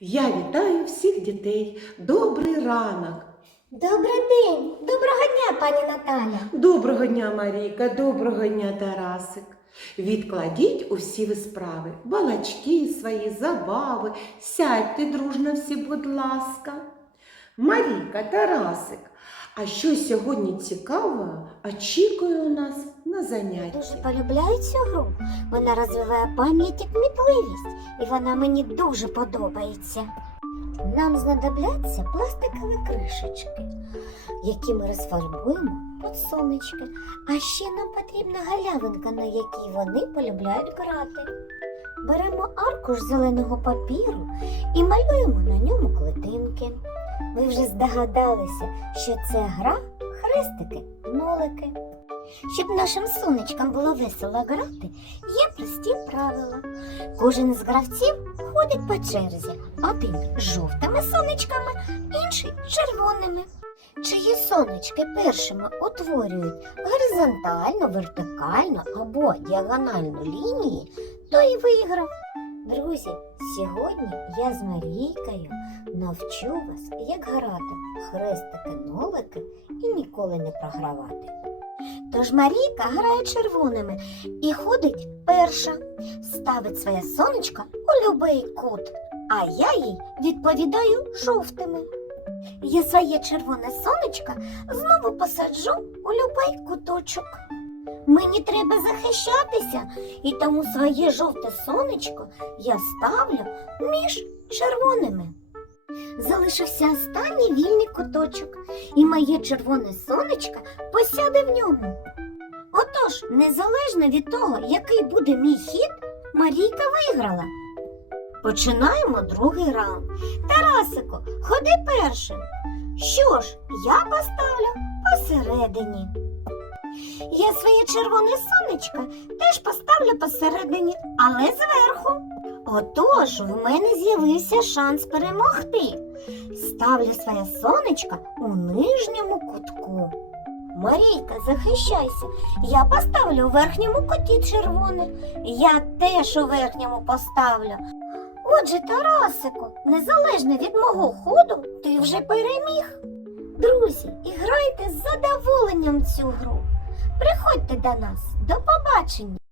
Я вітаю всіх дітей. Добрий ранок. Добрий день, доброго дня, пані Наталя. Доброго дня, Марійка, доброго дня, Тарасик. Відкладіть усі ви справи, балачки свої, забави, сядьте дружно всі, будь ласка. Марійка, Тарасик, а що сьогодні цікавого очікує у нас на занятті? Дуже полюбляю цю гру. Вона розвиває пам'ять і кмітливість, і вона мені дуже подобається. Нам знадобляться пластикові кришечки, які ми розфарбуємо під сонечки. А ще нам потрібна галявинка, на якій вони полюбляють грати. Беремо аркуш зеленого папіру і малюємо на ньому клетинки. Ви вже здогадалися, що це гра хрестики, нолики. Щоб нашим сонечкам було весело грати, є прості правила. Кожен із гравців ходить по черзі, один жовтими сонечками, інший червоними. Чиї сонечки першими утворюють горизонтальну, вертикальну або діагональну лінії, той і виграв. Друзі, сьогодні я з Марійкою навчу вас, як грати хрестики-нолики і ніколи не програвати. Тож Марійка грає червоними і ходить перша, ставить своє сонечко у любий кут, а я їй відповідаю жовтими. Я своє червоне сонечко знову посаджу у любий куточок. Мені треба захищатися, і тому своє жовте сонечко я ставлю між червоними. Залишився останній вільний куточок, і моє червоне сонечко посяде в ньому. Отож, незалежно від того, який буде мій хід, Марійка виграла. Починаємо другий раунд. Тарасику, ходи першим. Що ж, я поставлю посередині. Я своє червоне сонечко теж поставлю посередині, але зверху. Отож, в мене з'явився шанс перемогти. Ставлю своє сонечко у нижньому кутку. Марійка, захищайся. Я поставлю у верхньому куті червоне. Я теж у верхньому поставлю. Отже, Тарасику, незалежно від мого ходу, ти вже переміг. Друзі, і грайте з задоволенням цю гру. Приходьте до нас. До побачення!